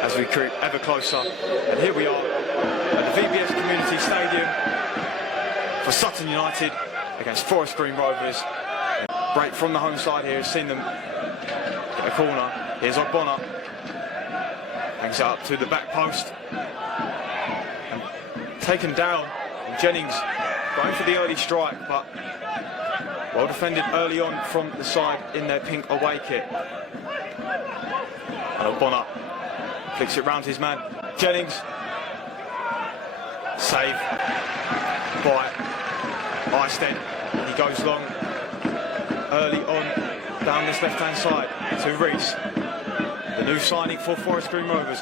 as we creep ever closer. And here we are at the VBS Community Stadium for Sutton United against Forest Green Rovers. Break from the home side here, has seen them get a corner. Here's Ogbonna, hangs it up to the back post, and taken down. And Jennings going for the early strike, but well defended early on from the side in their pink away kit. And Ogbonna flicks it round his man. Jennings, save by Istead. He goes long early on down this left-hand side to Rees, the new signing for Forest Green Rovers,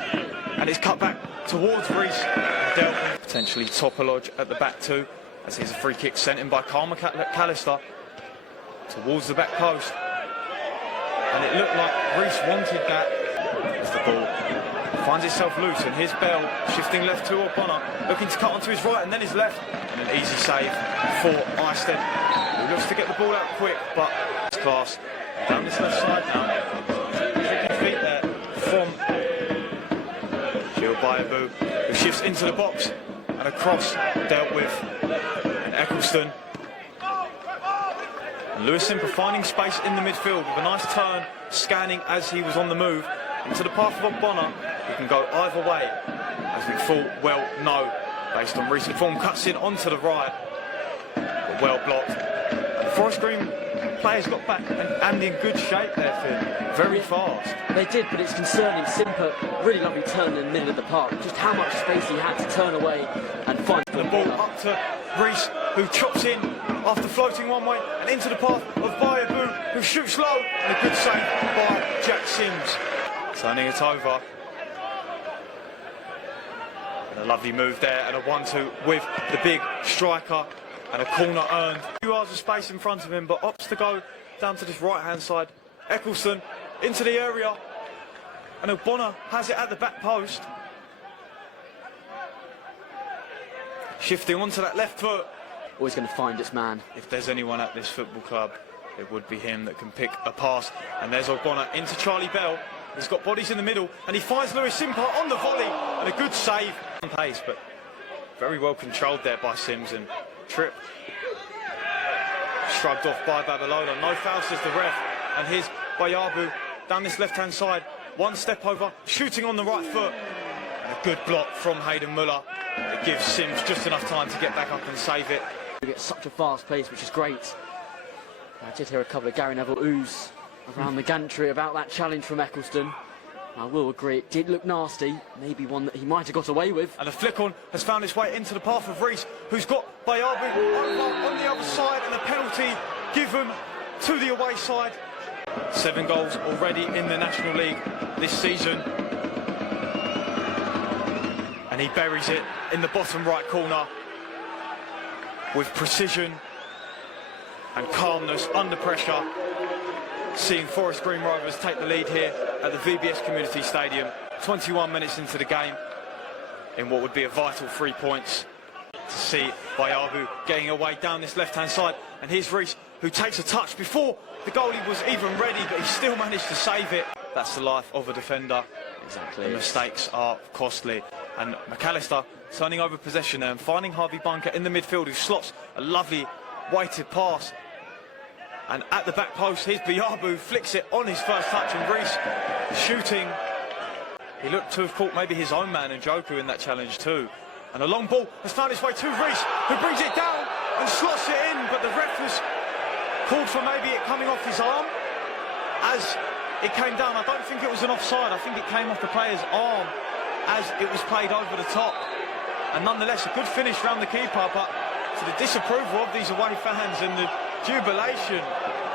and it's cut back towards Rees. Potentially Topolodge at the back too, as here's a free kick sent in by Carl McAllister towards the back post, and it looked like Rees wanted that as the ball finds itself loose, and here's Bell shifting left to Ogbonna, looking to cut onto his right and then his left, and an easy save for Istead, who looks to get the ball out quick, but it's class down this left side now. Tricky feet there from Gil Bayabu, who shifts into the box, and a cross dealt with, and Eccleston. Lewis Simper finding space in the midfield with a nice turn, scanning as he was on the move into the path of Ogbonna. He can go either way, as we full well know, based on recent form. Cuts in onto the right, but well blocked. The Forest Green players got back and in good shape there, Finn. Very fast. They did, but it's concerning. Simper, really lovely turn in the middle of the park. Just how much space he had to turn away and find the ball up to Rees, who chops in after floating one way and into the path of Bayabu, who shoots low, and a good save by Jack Sims. Turning it over. And a lovely move there, and a 1-2 with the big striker, and a corner earned. 2 yards of space in front of him, but opts to go down to this right-hand side. Eccleston into the area, and Ogbonna has it at the back post. Shifting onto that left foot. Always going to find its man. If there's anyone at this football club, it would be him that can pick a pass. And there's Ogbonna into Charlie Bell. He's got bodies in the middle, and he finds Lewis Simper on the volley, and a good save on pace, but very well controlled there by Sims, and trip shrugged off by Babalona. No foul, says the ref, and here's Bayabu down this left-hand side, one step over, shooting on the right foot, and a good block from Hayden Muller. It gives Sims just enough time to get back up and save it. We get such a fast pace, which is great. I did hear a couple of Gary Neville oohs around the gantry about that challenge from Eccleston. I will agree, it did look nasty, maybe one that he might have got away with. And a flick on has found its way into the path of Rees, who's got Bayabu over on the other side, and a penalty given to the away side. 7 goals already in the National League this season. And he buries it in the bottom right corner with precision and calmness under pressure. Seeing Forest Green Rovers take the lead here at the VBS Community Stadium, 21 minutes into the game, in what would be a vital 3 points. To see Bayabu getting away down this left-hand side, and here's Rees, who takes a touch before the goalie was even ready, but he still managed to save it. That's the life of a defender. Exactly. The mistakes are costly. And McAllister turning over possession there and finding Harvey Bunker in the midfield, who slots a lovely weighted pass. And at the back post, here's Bayabu, flicks it on his first touch, and Rees shooting. He looked to have caught maybe his own man and Joku in that challenge too. And a long ball has found its way to Rees, who brings it down and slots it in, but the ref was called for maybe it coming off his arm as it came down. I don't think it was an offside, I think it came off the player's arm as it was played over the top. And nonetheless, a good finish round the keeper, but to the disapproval of these away fans and the jubilation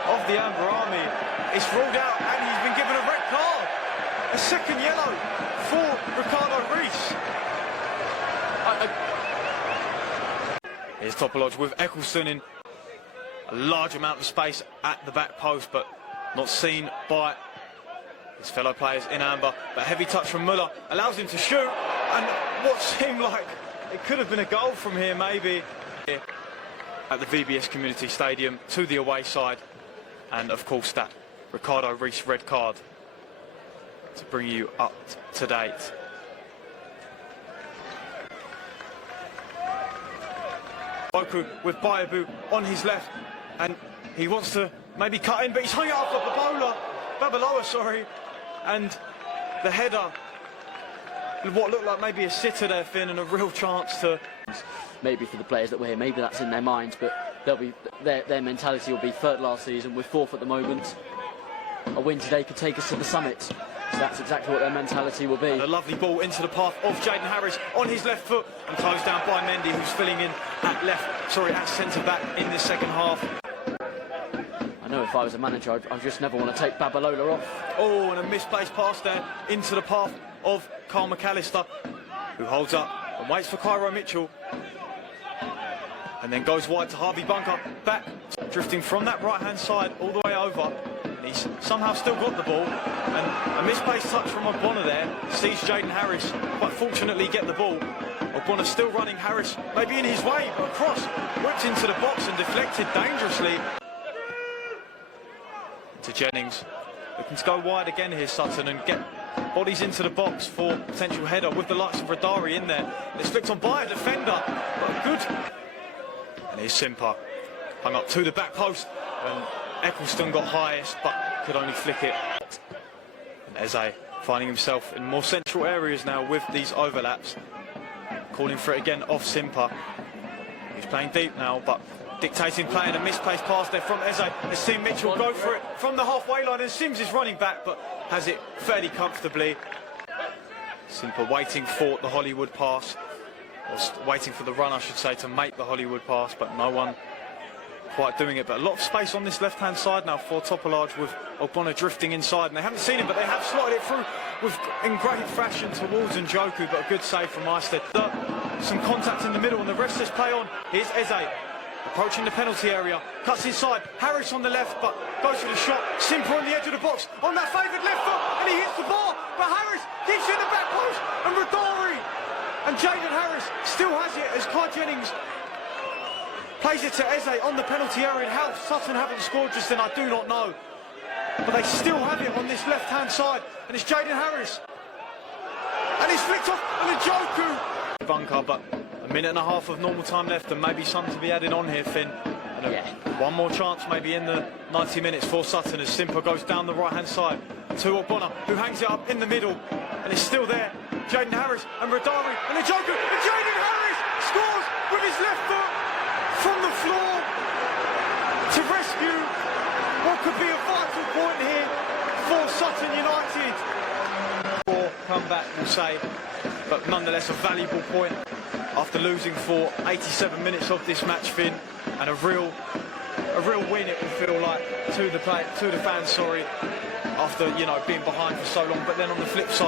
of the Amber Army, it's ruled out, and he's been given a red card. A second yellow for Ricardo Rees. Here's Topolodge with Eccleston in a large amount of space at the back post, but not seen by his fellow players in amber. But heavy touch from Muller allows him to shoot, and what seemed like it could have been a goal from here maybe. At the VBS Community Stadium to the away side, and of course that Ricardo Rees red card. to bring you up to date. Boku with Bayabu on his left, and he wants to maybe cut in, but he's hung it up for Babaloa, sorry, and the header, what looked like maybe a sitter there, Finn, and a real chance to... Maybe for the players that were here, maybe that's in their minds, but they'll be their mentality will be third last season, we're fourth at the moment. A win today could take us to the summit. So that's exactly what their mentality will be. And a lovely ball into the path of Jaden Harris on his left foot and closed down by Mendy, who's filling in at centre back in the second half. I know if I was a manager, I'd just never want to take Babalola off. Oh, and a misplaced pass there into the path of Carl McAllister, who holds up and waits for Cairo Mitchell. And then goes wide to Harvey Bunker, back, drifting from that right-hand side all the way over. He's somehow still got the ball, and a misplaced touch from Ogbonna there sees Jaden Harris quite fortunately get the ball. Ogbonna still running, Harris maybe in his way, but across, whipped into the box and deflected dangerously. To Jennings, looking to go wide again here, Sutton, and get bodies into the box for potential header with the likes of Radari in there. It's flicked on by a defender, but good. And here's Simper, hung up to the back post, and Eccleston got highest, but could only flick it. And Eze finding himself in more central areas now with these overlaps. Calling for it again off Simper. He's playing deep now, but dictating play, and a misplaced pass there from Eze. Has seen Mitchell go for it from the halfway line, and Sims is running back, but has it fairly comfortably. Simper waiting for the Hollywood pass, or waiting for the run, I should say, to make the Hollywood pass, but no one quite doing it. But a lot of space on this left-hand side now for Topolage, with Ogbonna drifting inside, and they haven't seen him, but they have slotted it through in great fashion towards Njoku, but a good save from Eisted. Some contact in the middle, and the rest is play on. Here's Eze approaching the penalty area, cuts inside, Harris on the left, but goes for the shot. Simper on the edge of the box, on that favoured left foot, and he hits the bar, but Harris keeps it in the back post, and Radari and Jaden Harris still has it as Kai Jennings plays it to Eze on the penalty area. And how Sutton haven't scored just then, I do not know. But they still have it on this left-hand side. And it's Jaden Harris. And he's flicked off, and Njoku. Bunker, but a minute and a half of normal time left, and maybe something to be added on here, Finn. And one more chance maybe in the 90 minutes for Sutton, as Simper goes down the right-hand side to Ogbonna, who hangs it up in the middle. And it's still there. Jaden Harris and Radari and Njoku. And Jaden Harris scores with his left foot from the floor to rescue what could be a vital point here for Sutton United. Or comeback, we'll say, but nonetheless a valuable point after losing for 87 minutes of this match, Finn, and a real win, it will feel like, to the fans, sorry, after being behind for so long. But then on the flip side,